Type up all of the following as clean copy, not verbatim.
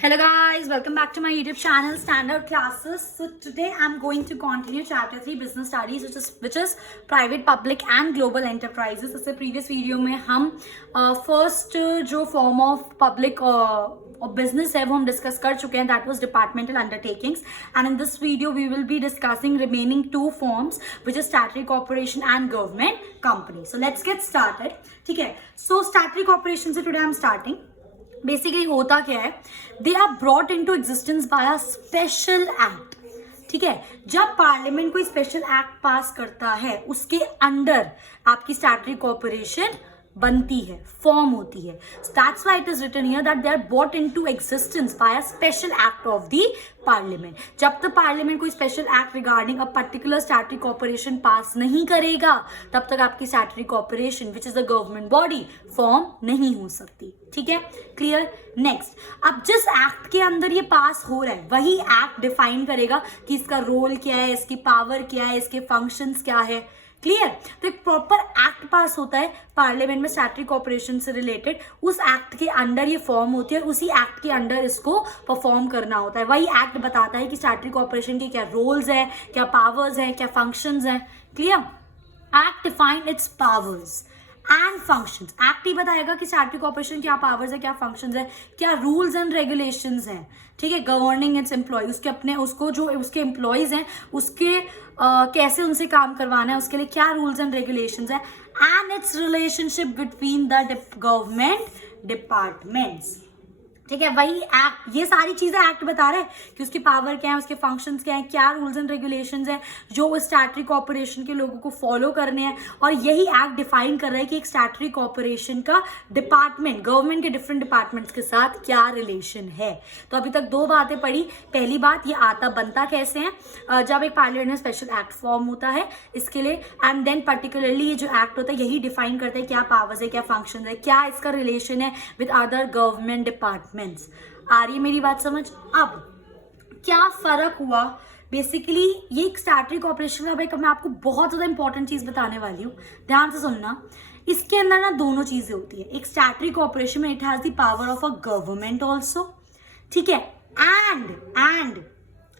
Hello guys, welcome back to my YouTube channel Standard Classes. So today I'm going to continue chapter 3 business studies which is private, public and global enterprises. इससे previous video में हम first जो form of public और business है वो हम discuss कर चुके हैं, that was departmental undertakings, and in this video we will be discussing remaining two forms which is statutory corporation and government company. So let's get started. ठीक है, so statutory corporation से today I'm starting. Basically होता क्या है, they are brought into existence by a special act. ठीक है, जब parliament कोई स्पेशल एक्ट पास करता है उसके अंडर आपकी स्टैट्यूटरी कॉर्पोरेशन बनती है, फॉर्म होती है. That's why it is written here that they are brought into existence by a special act of the parliament. जब तक पार्लियामेंट कोई special act regarding a particular statutory corporation pass नहीं करेगा तब तक आपकी statutory corporation which is a government body form नहीं हो सकती. ठीक है, क्लियर. नेक्स्ट, अब जिस एक्ट के अंदर ये पास हो रहा है वही एक्ट डिफाइन करेगा कि इसका रोल क्या है, इसकी पावर क्या है, इसके फंक्शंस क्या है. क्लियर. तो एक प्रॉपर एक्ट पास होता है पार्लियामेंट में स्टैट्यूटरी कॉर्पोरेशन से रिलेटेड. उस एक्ट के अंडर ये फॉर्म होती है, उसी एक्ट के अंडर इसको परफॉर्म करना होता है. वही एक्ट बताता है कि स्टैट्यूटरी कॉर्पोरेशन के क्या रोल्स है, क्या पावर्स हैं, क्या फंक्शंस हैं. Clear. Act define its powers and functions. Act ही बताएगा कि स्टैट्यूटरी कॉर्पोरेशन क्या पावर्स है, क्या फंक्शंस है, क्या रूल्स एंड रेगुलेशंस हैं. ठीक है, गवर्निंग इट्स एम्प्लॉय, उसके अपने उसको जो उसके एम्प्लॉयज हैं उसके कैसे उनसे काम करवाना है, उसके लिए क्या रूल्स एंड रेगुलेशंस है, and it's relationship between the government departments. ठीक है, वही एक्ट, ये सारी चीजें एक्ट बता रहे हैं कि उसकी पावर क्या है, उसके फंक्शंस क्या है, क्या रूल्स एंड रेगुलेशंस है जो उस स्टैट्यूटरी कॉर्पोरेशन के लोगों को फॉलो करने हैं. और यही एक्ट डिफाइन कर रहा है कि एक स्टैट्यूटरी कॉर्पोरेशन का डिपार्टमेंट, गवर्नमेंट के डिफरेंट डिपार्टमेंट्स के साथ क्या रिलेशन है. तो अभी तक दो बातें पढ़ी. पहली बात, ये आता बनता कैसे है, जब एक पार्लियामेंट में स्पेशल एक्ट फॉर्म होता है इसके लिए, एंड देन पर्टिकुलरली ये जो एक्ट होता है यही डिफाइन करता है क्या पावर्स है, क्या फंक्शन है, क्या इसका रिलेशन है विद अदर गवर्नमेंट डिपार्टमेंट. आ रही है मेरी बात समझ. अब क्या फर्क हुआ बेसिकली, ये एक स्टैट्यूटरी कॉर्पोरेशन का. भाई मैं आपको बहुत ज्यादा इंपॉर्टेंट चीज बताने वाली हूँ, ध्यान से सुनना. इसके अंदर ना दोनों चीजें होती है. एक स्टैट्यूटरी कॉर्पोरेशन में it has the power of a government also. ठीक है, and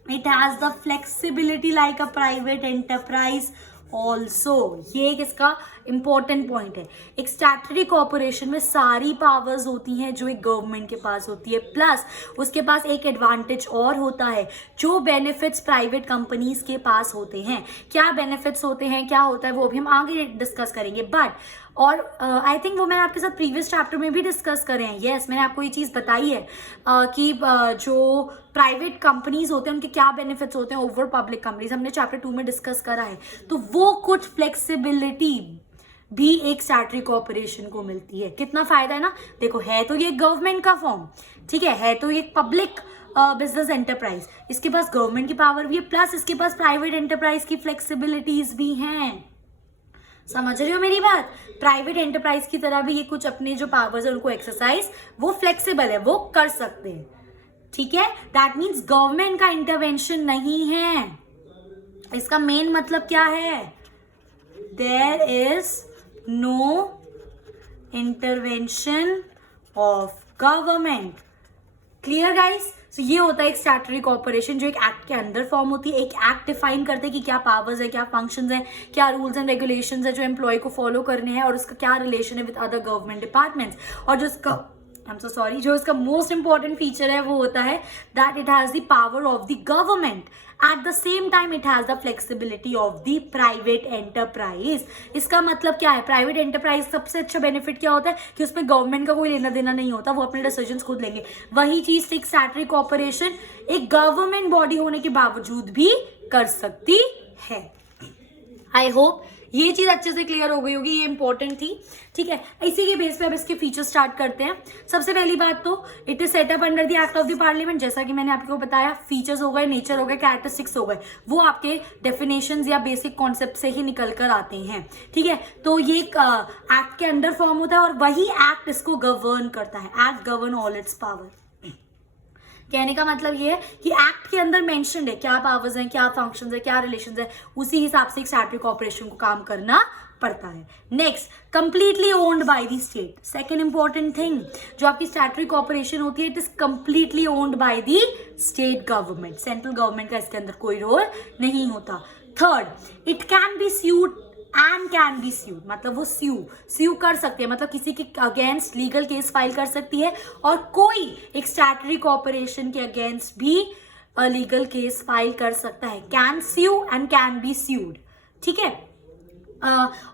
it has the flexibility like a private enterprise also. ये एक इसका इंपॉर्टेंट पॉइंट है. एक स्टैट्यूटरी कॉर्पोरेशन में सारी पावर्स होती हैं जो एक गवर्नमेंट के पास होती है, प्लस उसके पास एक एडवांटेज और होता है जो बेनिफिट्स प्राइवेट कंपनीज के पास होते हैं. क्या बेनिफिट्स होते हैं, क्या होता है, वो अभी हम आगे डिस्कस करेंगे. बट और आई थिंक वो मैंने आपके साथ प्रीवियस चैप्टर में भी डिस्कस करे हैं. यस, मैंने आपको ये चीज़ बताई है कि जो प्राइवेट कंपनीज होते हैं उनके क्या बेनिफिट्स होते हैं ओवर पब्लिक कंपनीज, हमने चैप्टर 2 में डिस्कस करा है. तो वो कुछ फ्लेक्सिबिलिटी भी एक स्टैट्यूटरी कॉर्पोरेशन को मिलती है. कितना फायदा है ना. देखो, है तो ये गवर्नमेंट का फॉर्म, ठीक है तो ये पब्लिक बिजनेस एंटरप्राइज, इसके पास गवर्नमेंट की पावर भी है, प्लस इसके पास प्राइवेट एंटरप्राइज की फ्लेक्सिबिलिटीज भी हैं. समझ रहे हो मेरी बात. प्राइवेट एंटरप्राइज की तरह भी ये कुछ अपने जो पावर्स है उनको एक्सरसाइज, वो फ्लेक्सिबल है, वो कर सकते हैं. ठीक है, दैट मीन्स गवर्नमेंट का इंटरवेंशन नहीं है. इसका मेन मतलब क्या है, there is no intervention of government. Clear guys. तो ये होता है एक स्टैट्यूटरी कॉर्पोरेशन जो एक एक्ट के अंदर फॉर्म होती है. एक एक्ट डिफाइन करते हैं कि क्या पावर्स है, क्या फंक्शंस है, क्या रूल्स एंड रेगुलेशंस है जो एम्प्लॉय को फॉलो करने हैं, और उसका क्या रिलेशन है विद अदर गवर्नमेंट डिपार्टमेंट्स. और जो इसका मोस्ट इंपॉर्टेंट फीचर है वो होता है that it has the power of the government. At the same time it has the flexibility of the private enterprise. इसका मतलब क्या है, प्राइवेट एंटरप्राइज सबसे अच्छा बेनिफिट क्या होता है कि उसमें गवर्नमेंट का कोई लेना देना नहीं होता, वो अपने डिसीजंस खुद लेंगे. वही चीज एक स्टैट्यूटरी कॉर्पोरेशन एक गवर्नमेंट बॉडी होने के बावजूद भी कर सकती है. आई होप ये चीज अच्छे से क्लियर हो गई होगी, ये इंपॉर्टेंट थी. ठीक है, इसी के बेस पे अब इसके फीचर्स स्टार्ट करते हैं. सबसे पहली बात तो it is setup under the act of the parliament. जैसा कि मैंने आपको बताया, फीचर्स हो गए, नेचर हो गए, कैरेक्टरिस्टिक्स हो गए, वो आपके डेफिनेशंस या बेसिक कॉन्सेप्ट से ही निकल कर आते हैं. ठीक है, तो ये एक एक्ट के अंडर फॉर्म होता है और वही एक्ट इसको गवर्न करता है. Act govern all it's power. कहने का मतलब ये है कि एक्ट के अंदर मेंशन्ड है क्या पावर्स हैं, क्या फंक्शंस है, क्या रिलेशंस है, उसी हिसाब से एक स्टैट्यूटरी कॉर्पोरेशन को काम करना पड़ता है। Next, completely owned by the state. Second important thing, जो आपकी स्टैट्यूटरी कॉर्पोरेशन होती है, it is completely owned by the state government. Central government का इसके अंदर कोई रोल नहीं होता। Third, it can be sued and can be sued, मतलब वो स्यू कर सकती है, मतलब किसी के अगेंस्ट लीगल केस फाइल कर सकती है, और कोई एक स्टैट्यूटरी कॉर्पोरेशन के अगेंस्ट भी लीगल केस फाइल कर सकता है। Can sue and can be sued, ठीक है।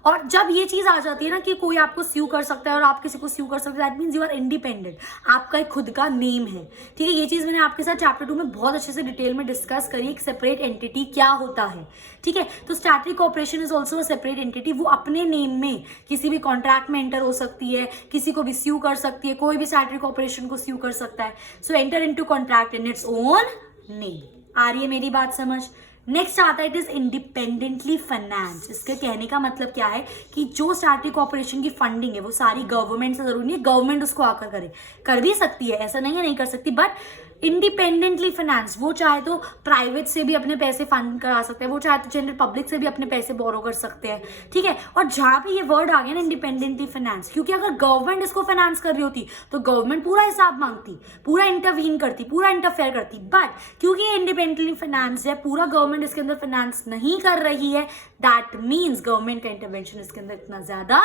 और जब ये चीज आ जाती है ना कि कोई आपको स्यू कर सकता है और आप किसी को स्यू कर सकते हैं, that means you are independent, आपका एक खुद का नेम है, ठीक है। ये चीज मैंने आपके साथ चैप्टर 2 में बहुत अच्छे से डिटेल में डिस्कस करी, एक सेपरेट एंटिटी क्या होता है, ठीक है। तो statutory corporation is also a separate entity. वो अपने नेम में किसी भी कॉन्ट्रैक्ट में एंटर हो सकती है, किसी को भी स्यू कर सकती है, कोई भी स्टैट्यूटरी कॉर्पोरेशन को स्यू कर सकता है। So enter into contract in its own name. आ रही है मेरी बात समझ? नेक्स्ट आता है, इट इज इंडिपेंडेंटली फाइनेंस। इसके कहने का मतलब क्या है कि जो स्टैट्यूटरी कॉर्पोरेशन की फंडिंग है वो सारी गवर्नमेंट से जरूरी नहीं है, गवर्नमेंट उसको आकर करे, कर भी सकती है, ऐसा नहीं है नहीं कर सकती, बट इंडिपेंडेंटली फाइनेंस। वो चाहे तो प्राइवेट से भी अपने पैसे फंड करा सकते हैं, वो चाहे तो जनरल पब्लिक से भी अपने पैसे बोरो कर सकते हैं, ठीक है। और जहां पे ये वर्ड आ गया ना इंडिपेंडेंटली फाइनेंस, क्योंकि अगर गवर्नमेंट इसको फाइनेंस कर रही होती तो गवर्नमेंट पूरा हिसाब मांगती, पूरा इंटरवीन करती, पूरा इंटरफेयर करती, बट क्योंकि ये इंडिपेंडेंटली फाइनेंस है, पूरा गवर्नमेंट इसके अंदर फाइनेंस नहीं कर रही है, दैट मीन्स गवर्नमेंट का इंटरवेंशन इसके अंदर इतना ज्यादा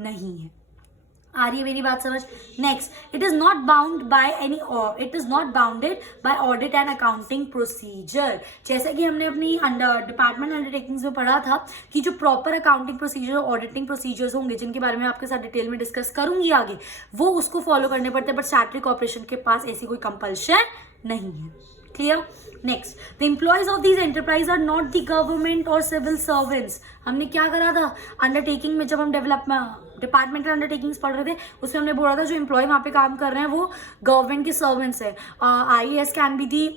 नहीं है। आ रही है मेरी बात समझ? Next, it is not bound by any, it is not bounded by audit and accounting procedure. जैसे कि हमने अपनी डिपार्टमेंट अंडरटेकिंग्स में पढ़ा था कि जो प्रॉपर अकाउंटिंग प्रोसीजर और ऑडिटिंग प्रोसीजर्स होंगे, जिनके बारे में आपके साथ डिटेल में डिस्कस करूंगी आगे, वो उसको फॉलो करने पड़ते हैं, बट स्टैट्यूटरी कॉर्पोरेशन के पास ऐसी कोई कंपल्शन नहीं है। Clear? Next, the employees of these enterprise are not the government और सिविल सर्वेंट्स। हमने क्या करा था अंडरटेकिंग में, जब हम डिपार्टमेंटल अंडरटेकिंग्स पढ़ रहे थे, उसमें हमने बोला था जो एम्प्लॉय वहां पे काम कर रहे हैं वो गवर्नमेंट के सर्वेंट्स है। IAS can be the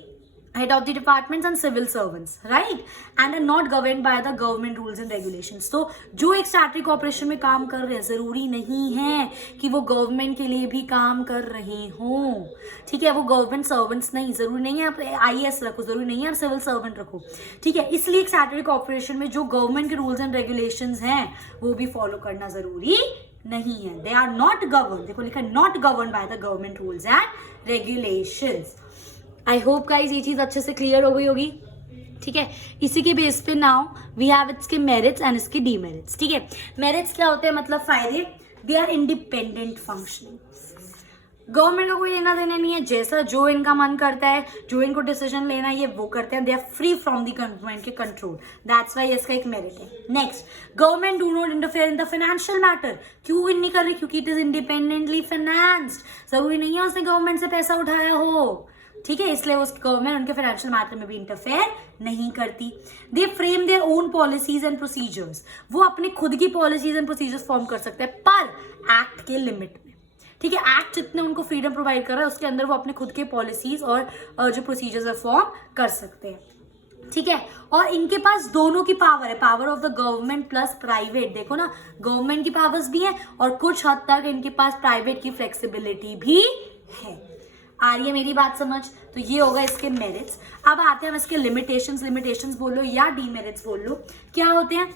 head of the departments and civil servants, right, and are not governed by the government rules and regulations। तो जो एक स्टैट्यूटरी कॉर्पोरेशन में काम कर रहे हैं, जरूरी नहीं है कि वो गवर्नमेंट के लिए भी काम कर रहे हों, ठीक है। वो गवर्नमेंट सर्वेंट्स नहीं, जरूरी नहीं है आप IAS रखो, जरूरी नहीं है आप सिविल सर्वेंट रखो, ठीक है। इसलिए एक स्टैट्यूटरी कॉर्पोरेशन में जो गवर्नमेंट के रूल्स एंड रेगुलेशंस हैं वो भी फॉलो करना जरूरी नहीं है। दे आर नॉट गवर्न, देखो लिखा not govern by the government rules and regulations. I hope guys ये चीज अच्छे से क्लियर हो गई होगी, ठीक है। इसी के बेस पे नाउ वी हैव इसके मेरिट्स एंड इसके डीमेरिट्स, ठीक है। मेरिट्स क्या होते हैं, मतलब फायदे, they are independent functioning. Government का कोई लेना देना नहीं है, जैसा जो इनका मन करता है, जो इनको डिसीजन लेना है ये वो करते हैं, they are free from the government के कंट्रोल, दैट्स वाई इसका एक मेरिट है। Next, government do not interfere in the financial matter. क्यों नहीं कर रही? क्योंकि इट इज इंडिपेंडेंटली फाइनेंस्ड। जरूरी नहीं है उसने गवर्नमेंट से पैसा उठाया हो, ठीक है, इसलिए उस गवर्नमेंट उनके फाइनेंशियल मैटर में भी इंटरफेयर नहीं करती। They frame their own policies and procedures. वो अपने खुद की पॉलिसीज एंड प्रोसीजर्स फॉर्म कर सकते हैं, पर एक्ट के लिमिट में, ठीक है। एक्ट जितने उनको फ्रीडम प्रोवाइड कर रहा है उसके अंदर वो अपने खुद के पॉलिसीज और जो प्रोसीजर्स है फॉर्म कर सकते हैं, ठीक है। और इनके पास दोनों की पावर है, power of the government plus private. देखो ना, गवर्नमेंट की पावर्स भी है और कुछ हद तक इनके पास प्राइवेट की फ्लेक्सिबिलिटी भी है। आ रही है मेरी बात समझ? तो ये होगा इसके मेरिट्स। अब आते हैं हम इसके लिमिटेशंस। लिमिटेशंस बोल लो या डीमेरिट्स बोल लो, क्या होते हैं?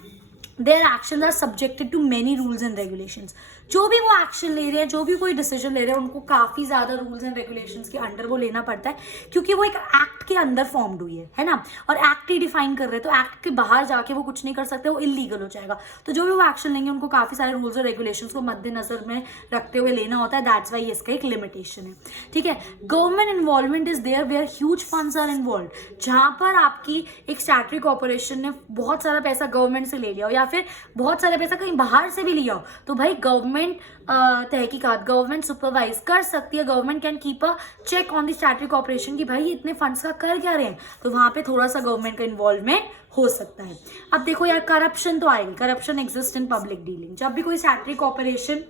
Their actions are subjected to many rules and regulations. जो भी वो एक्शन ले रहे हैं, जो भी कोई डिसीजन ले रहे हैं, उनको काफी ज्यादा रूल्स एंड रेगुलेशंस के अंडर वो लेना पड़ता है, क्योंकि वो एक एक्ट के अंदर फॉर्म्ड हुई है ना, और एक्ट ही डिफाइन कर रहे हैं, तो एक्ट के बाहर जाके वो कुछ नहीं कर सकते, वो इलीगल हो जाएगा। तो जो भी वो एक्शन लेंगे उनको काफी सारे रूल्स और रेगुलेशंस को मद्देनजर में रखते हुए लेना होता है, दैट्स वाई इसका एक लिमिटेशन है, ठीक है। Government involvement is there where huge funds are involve. जहां पर आपकी एक स्टैट्यूटरी कॉर्पोरेशन ने बहुत सारा पैसा गवर्नमेंट से ले लिया हो या फिर बहुत सारा पैसा कहीं बाहर से भी लिया हो, तो भाई गवर्नमेंट तहकीकात, गवर्नमेंट सुपरवाइज कर सकती है। Government can keep a check on the statutory corporation कि भाई इतने फंड्स का कर क्या रहे हैं, तो वहां पे थोड़ा सा गवर्नमेंट का इन्वॉल्वमेंट हो सकता है। अब देखो यार, करप्शन तो आएगी, corruption exist in public dealing. जब भी कोई स्टैट्यूटरी कॉर्पोरेशन,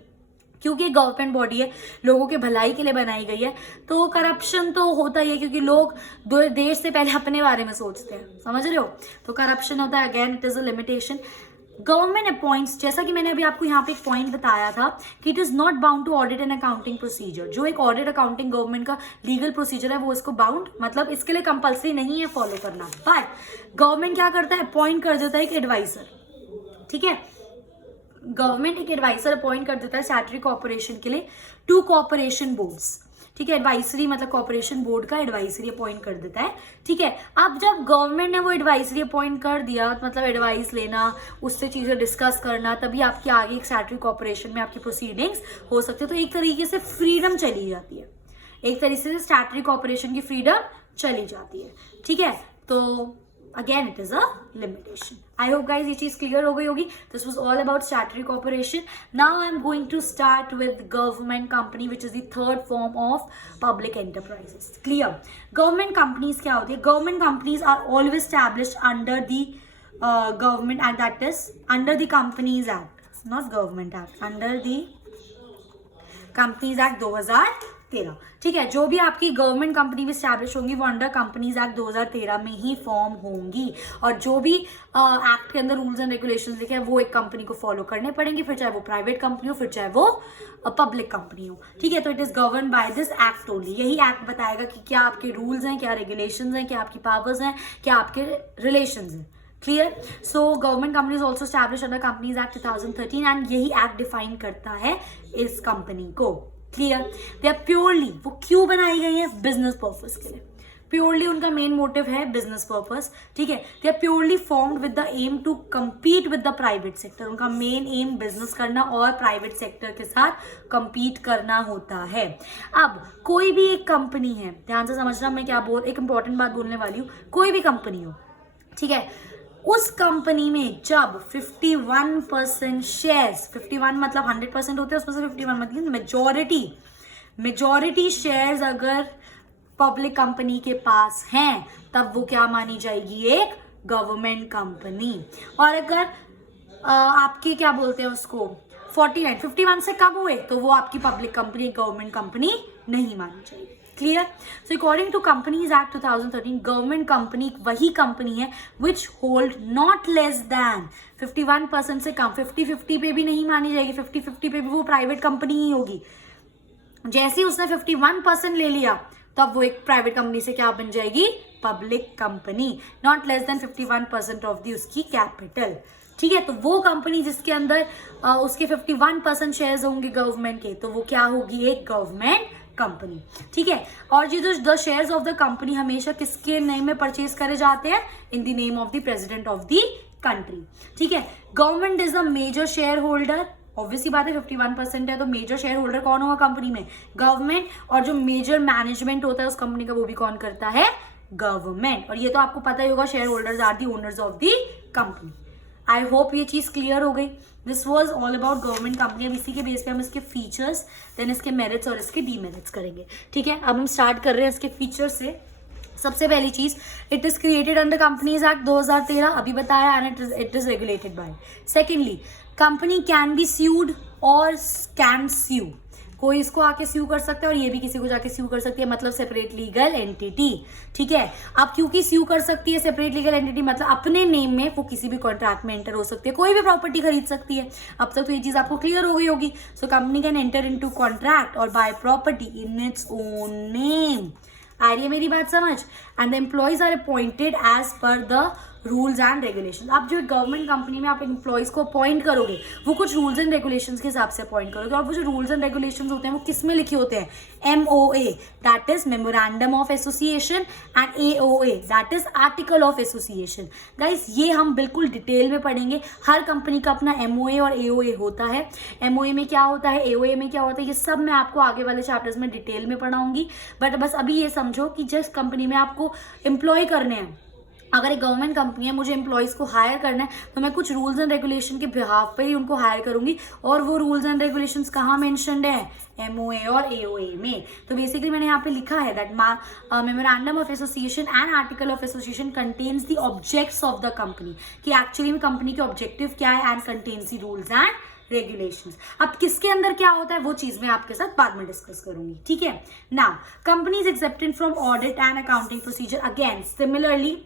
क्योंकि गवर्नमेंट बॉडी है, लोगों के भलाई के लिए बनाई गई है, तो करप्शन तो होता ही है, क्योंकि लोग देश से पहले अपने बारे में सोचते हैं, समझ रहे हो, तो करप्शन होता है। Again it is a limitation. Government appoints, जैसा कि मैंने अभी आपको यहाँ पे एक पॉइंट बताया था कि it is not bound to audit and accounting procedure. जो एक ऑडिट अकाउंटिंग गवर्नमेंट का लीगल प्रोसीजर है वो इसको बाउंड, मतलब इसके लिए कंपल्सरी नहीं है फॉलो करना, बट गवर्नमेंट क्या करता है, अपॉइंट कर देता है एक एडवाइजर, ठीक है। गवर्नमेंट एक एडवाइजर अपॉइंट कर देता है स्टैट्यूटरी कॉर्पोरेशन के लिए 2 कॉर्पोरेशन बोर्ड्स, ठीक है। एडवाइजरी मतलब कॉर्पोरेशन बोर्ड का एडवाइजरी अपॉइंट कर देता है, ठीक है। अब जब गवर्नमेंट ने वो एडवाइजरी अपॉइंट कर दिया, मतलब एडवाइस लेना, उससे चीजें डिस्कस करना, तभी आपकी आगे एक स्टैट्यूटरी कॉर्पोरेशन में आपकी प्रोसीडिंग्स हो सकती है। तो एक तरीके से फ्रीडम चली जाती है, एक तरीके से स्टैट्यूटरी कॉर्पोरेशन की फ्रीडम चली जाती है, ठीक है। तो again it is a limitation. I hope guys ये चीज क्लियर हो गई होगी। This was all about statutory corporation. Now I am going to start with government company which is the third form of public enterprises. Clear? Government companies क्या होती है? Government companies are always established under the government act, that is under the companies act, not government act, under the companies act 2013, ठीक है। जो भी आपकी government company भी establish होंगी वो अंडर कंपनीज एक्ट 2013 में ही फॉर्म होंगी, और जो भी एक्ट के अंदर रूल्स एंड रेगुलेशंस लिखे हैं वो एक कंपनी को फॉलो करने पड़ेंगे, फिर चाहे वो प्राइवेट कंपनी हो, फिर चाहे वो पब्लिक कंपनी हो, ठीक है। तो it is govern by this act only. यही एक्ट बताएगा कि क्या आपके रूल्स हैं, क्या रेगुलेशंस हैं, क्या आपकी पावर्स हैं, क्या आपके रिलेशंस हैं। Clear? So government company is also establish under companies act 2013 and यही एक्ट डिफाइन करता है इस कंपनी को। क्लियर? दे आर प्योरली, वो क्यों बनाई गई है? बिजनेस पर्पस के लिए। प्योरली उनका मेन मोटिव है बिजनेस पर्पस, ठीक है। They are purely formed with the aim to compete with the private sector. उनका मेन एम बिजनेस करना और प्राइवेट सेक्टर के साथ compete करना होता है। अब कोई भी एक कंपनी है, ध्यान से समझना मैं क्या एक इंपॉर्टेंट बात बोलने वाली हूँ। कोई भी कंपनी हो, ठीक है, उस कंपनी में जब 51% शेयर्स, 51 मतलब 100% होते हैं, उसमें से 51 मतलब मेजॉरिटी शेयर्स अगर पब्लिक कंपनी के पास हैं, तब वो क्या मानी जाएगी? एक गवर्नमेंट कंपनी। और अगर आपके क्या बोलते हैं उसको 51 से कम हुए तो वो आपकी पब्लिक कंपनी, गवर्नमेंट कंपनी नहीं मानी जाएगी। Clear? So according to companies act 2013, government company वही कंपनी है which hold not less than 51% से कम। 50-50 पे भी नहीं मानी जाएगी, 50-50 पे भी वो प्राइवेट कंपनी ही होगी। जैसे ही उसने 51% ले लिया, तब वो एक प्राइवेट कंपनी से क्या बन जाएगी? Public company. Not less than 51% of the उसकी कैपिटल, ठीक है। तो वो कंपनी जिसके अंदर उसके 51% शेयर्स होंगे गवर्नमेंट के, तो वो क्या होगी? एक गवर्नमेंट कंपनी, ठीक है। और ये जो the shares of the company हमेशा किसके नेम में परचेज करे जाते हैं? In the name of the president of the country, ठीक है। Government is the major share holder. Obviously बात है 51% है तो मेजर शेयर होल्डर कौन होगा कंपनी में? गवर्नमेंट। और जो मेजर मैनेजमेंट होता है उस कंपनी का वो भी कौन करता है? गवर्नमेंट। और ये तो आपको पता ही होगा, share holders are the owners of the company. I hope ये चीज क्लियर हो गई। This was all about government company. अब इसी के बेस पे हम इसके फीचर्स, देन इसके मेरिट्स और इसके डीमेरिट्स करेंगे, ठीक है। अब हम स्टार्ट कर रहे हैं इसके फीचर्स से। सबसे पहली चीज, it is created under companies act 2013, अभी बताया, and it is regulated by. Secondly, company can be sued और कैन स्यू। कोई इसको आके स्यू कर सकता है और ये भी किसी को जाके स्यू कर सकती है, मतलब सेपरेट लीगल एंटिटी, ठीक है। अब क्योंकि स्यू कर सकती है सेपरेट लीगल एंटिटी, मतलब अपने नेम में वो किसी भी कॉन्ट्रैक्ट में एंटर हो सकती है, कोई भी प्रॉपर्टी खरीद सकती है। अब तक तो ये चीज आपको क्लियर हो गई होगी। So company can enter into contract और buy property in its own name. आ रही है मेरी बात समझ? And the employees are appointed as per the rules and regulation. अब जो गवर्नमेंट कंपनी में आप एम्प्लॉयज को अपॉइंट करोगे, वो कुछ रूल्स एंड रेगुलेशंस के हिसाब से अपॉइंट करोगे। और वो जो रूल्स एंड रेगुलेशंस होते हैं वो किस में लिखे होते हैं? MOA, that is memorandum of association, and AOA, that is article of association. Guys ये हम बिल्कुल डिटेल में पढ़ेंगे। हर कंपनी का अपना MOA और AOA होता है। MOA में क्या होता है, AOA में क्या होता है, ये सब मैं आपको आगे वाले चैप्टर्स में डिटेल में पढ़ाऊंगी। बट बस अभी ये समझो कि जिस कंपनी में आपको एम्प्लॉय करने हैं, अगर एक गवर्नमेंट कंपनी है, मुझे एम्प्लॉयज़ को हायर करना है, तो मैं कुछ रूल्स एंड रेगुलेशन के बिहाफ पे ही उनको हायर करूंगी। और वो रूल्स एंड रेगुलेशंस कहाँ मेंशन्ड है? MOA और AOA में। तो बेसिकली मैंने यहाँ पे लिखा है that memorandum of association and article of association contains the objects of the company, कि एक्चुअली में कंपनी के ऑब्जेक्टिव क्या है, and contains the rules and regulations. अब किसके अंदर क्या होता है वो चीज मैं आपके साथ बाद में डिस्कस करूंगी, ठीक है। Now companies accepted from audit and accounting procedure. Again similarly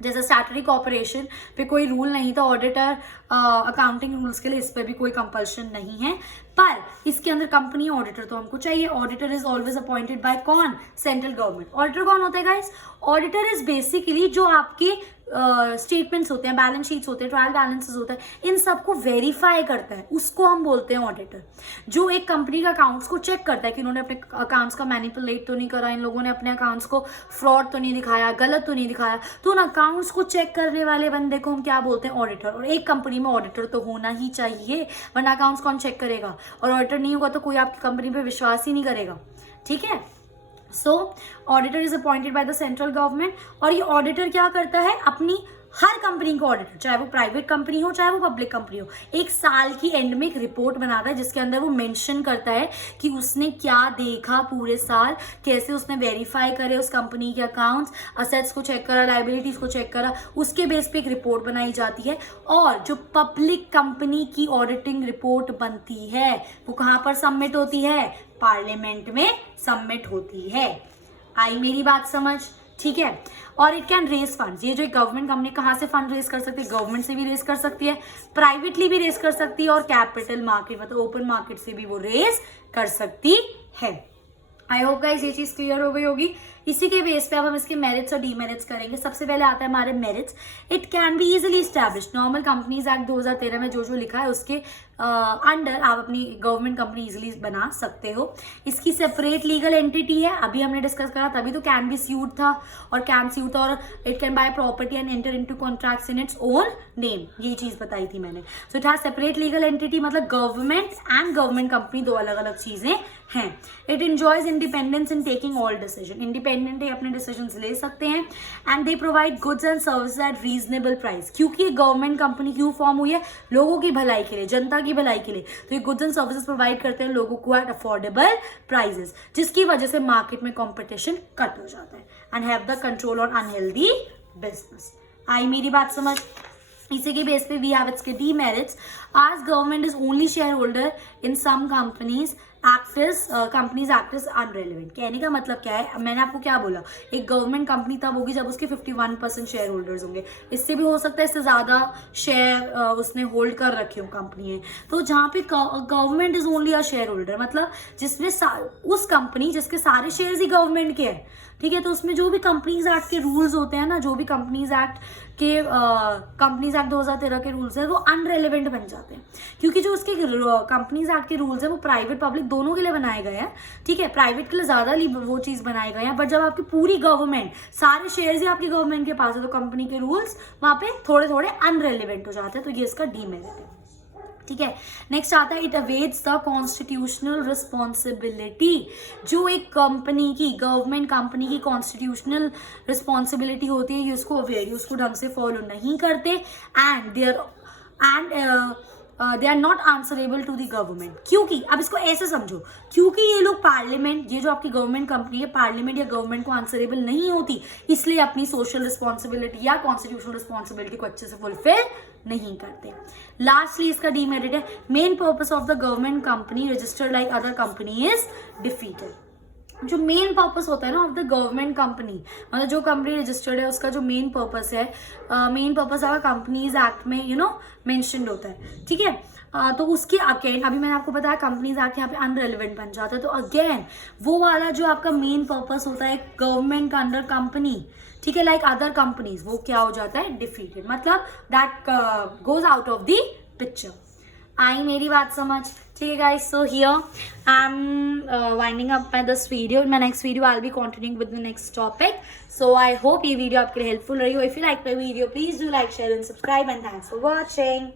जैसे स्टैट्यूटरी कॉर्पोरेशन पे कोई रूल नहीं था, ऑडिटर अकाउंटिंग रूल्स के लिए इस पर भी कोई कंपल्शन नहीं है। पर इसके अंदर कंपनी ऑडिटर तो हमको चाहिए. Auditor is always appointed by कौन? Central government. ऑडिटर कौन होता है गाइस? ऑडिटर इज बेसिकली जो आपके स्टेटमेंट्स होते हैं, बैलेंस शीट्स होते हैं, ट्रायल बैलेंसेस होते हैं, इन सबको वेरीफाई करता है, उसको हम बोलते हैं ऑडिटर. जो एक कंपनी का अकाउंट्स को चेक करता है कि उन्होंने अपने अकाउंट्स का मैनिपुलेट तो नहीं करा, इन लोगों ने अपने अकाउंट्स को फ्रॉड तो नहीं दिखाया, गलत तो नहीं दिखाया. तो उन अकाउंट्स को चेक करने वाले बंदे को हम क्या बोलते हैं? ऑडिटर. और एक कंपनी में ऑडिटर तो होना ही चाहिए, वरना अकाउंट्स कौन चेक करेगा? और ऑडिटर नहीं होगा तो कोई आपकी कंपनी पे विश्वास ही नहीं करेगा. ठीक है. सो auditor is appointed by the central government. और ये ऑडिटर क्या करता है? अपनी हर कंपनी को ऑडिटर, चाहे वो प्राइवेट कंपनी हो चाहे वो पब्लिक कंपनी हो, एक साल की एंड में एक रिपोर्ट बनाता है जिसके अंदर वो मेंशन करता है कि उसने क्या देखा पूरे साल, कैसे उसने वेरीफाई करे उस कंपनी के अकाउंट्स, असेट्स को चेक करा, लाइबिलिटीज को चेक करा, उसके बेस पे एक रिपोर्ट बनाई जाती है. और जो पब्लिक कंपनी की ऑडिटिंग रिपोर्ट बनती है वो कहाँ पर सबमिट होती है? पार्लियामेंट में सबमिट होती है. आई मेरी बात समझ? ठीक है. और इट कैन रेज फंड्स. ये जो एक गवर्नमेंट कंपनी कहाँ से फंड रेज कर सकती है? गवर्नमेंट से भी रेज कर सकती है, प्राइवेटली भी रेज कर सकती है, और कैपिटल मार्केट मतलब ओपन मार्केट से भी वो रेज कर सकती है. आई होप गाइस ये चीज क्लियर हो गई होगी. इसी के बेस पे अब हम इसके मेरिट्स और डीमेरिट्स करेंगे. सबसे पहले आता है हमारे merits. It can be easily establish. Normal companies act 2013 में जो लिखा है उसके अंडर आप अपनी गवर्नमेंट कंपनी इजिली बना सकते हो. इसकी सेपरेट लीगल एंटिटी है, अभी हमने डिस्कस करा, तभी तो कैन बी स्यूड था और कैन स्यूड था. और it can buy property and enter into contracts in its own name, ये चीज बताई थी मैंने. So it has separate legal entity, मतलब गवर्नमेंट एंड गवर्नमेंट कंपनी दो अलग अलग चीजें हैं. It enjoys independence in taking all decision. Independent अपने डिसीजंस ले सकते हैं. And they provide goods and services at reasonable price. क्योंकि ये गवर्नमेंट कंपनी क्यों फॉर्म हुई है? लोगों की भलाई के लिए, जनता की भलाई के लिए. तो ये गुड्स एंड सर्विसेज प्रोवाइड करते हैं लोगों को एट अफोर्डेबल प्राइसेस, जिसकी वजह से मार्केट में कंपटीशन कट हो जाता है. And have the control on unhealthy business. आई मेरी बात समझ? इसी के बेस पे वी हैव इट्स के डीमेरिट्स. आज government is only share holder in some companies companies act is unrelevant. कहने का मतलब क्या है? मैंने आपको क्या बोला, एक गवर्नमेंट कंपनी तब होगी जब उसके 51% शेयर होल्डर्स होंगे. इससे भी हो सकता है इससे ज्यादा शेयर उसने होल्ड कर रखे हो कंपनी है. तो जहाँ पे government is only a share holder, मतलब जिसमें उस कंपनी जिसके सारे शेयर्स ही गवर्नमेंट के हैं, ठीक है, तो उसमें जो भी कंपनीज एक्ट के रूल्स होते हैं ना, जो भी कंपनीज एक्ट 2013 के रूल्स है वो अनरेलेवेंट बन जाते हैं. क्योंकि जो उसके कंपनीज एक्ट के रूल्स है वो प्राइवेट पब्लिक दोनों के लिए बनाए गए हैं. ठीक है, प्राइवेट के लिए ज्यादा वो चीज बनाए गए हैं, बट जब आपकी पूरी गवर्नमेंट, सारे शेयर्स ही आपकी गवर्नमेंट के पास है, तो कंपनी के रूल्स वहां पे थोड़े थोड़े अनरेलेवेंट हो जाते हैं. तो ये इसका डीमेरिट है. ठीक है. नेक्स्ट आता है it awaits the constitutional responsibility. जो एक कंपनी की, गवर्नमेंट कंपनी की कॉन्स्टिट्यूशनल रिस्पॉन्सिबिलिटी होती है, ये उसको अवेयर, उसको ढंग से फॉलो नहीं करते. And they are not answerable to the government. क्योंकि अब इसको ऐसे समझो, क्योंकि ये लोग पार्लियामेंट, ये जो आपकी गवर्नमेंट कंपनी है, पार्लियामेंट या गवर्नमेंट को आंसरेबल नहीं होती, इसलिए अपनी सोशल रिस्पॉन्सिबिलिटी या कॉन्स्टिट्यूशनल रिस्पॉन्सिबिलिटी को अच्छे से फुलफिल नहीं करते. लास्टली इसका डीमेरिट है main purpose of the government company registered like other company is defeated. जो मेन पर्पस होता है ना ऑफ द गवर्नमेंट कंपनी, मतलब जो कंपनी रजिस्टर्ड है उसका जो मेन पर्पस है, मेन पर्पस अगर कंपनीज एक्ट में मेंशन्ड होता है. ठीक है. तो उसके अगेन अभी मैंने आपको बताया कंपनीज एक्ट यहाँ पे अनरेलिवेंट बन जाता है. तो अगेन वो वाला जो आपका मेन पर्पस होता है गवर्नमेंट का अंडर कंपनी, ठीक है, लाइक अदर कंपनीज, वो क्या हो जाता है? डिफीटेड. मतलब that goes out of the picture. आई मेरी बात समझ? ठीक है guys, so here I am winding up my this video. In my next video I will be continuing with the next topic. So I hope ये video आपके लिए helpful रही हो. If you like my video please do like, share and subscribe and thanks for watching.